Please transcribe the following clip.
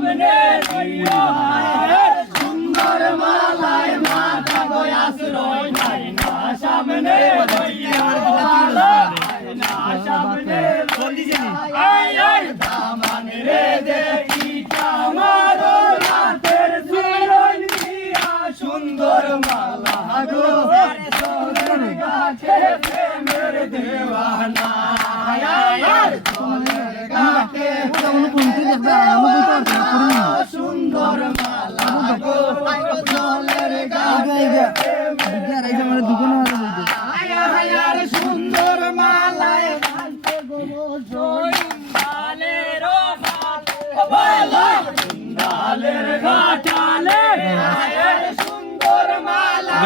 সামনে সুন্দর মালায় মাথা গো আশ্রয় নাই না সামনে না সামনে আই আই দামান রে দেখি আমার রাতের সুরন দিয়া সুন্দর মালা গো সোনার গাছে প্রেমের দেওয়ানা আই আই সোনার গাছে সুন্দর মালা গো সোনার গাছে সুন্দর মালায় ডালের ঘাটালে সুন্দর মালা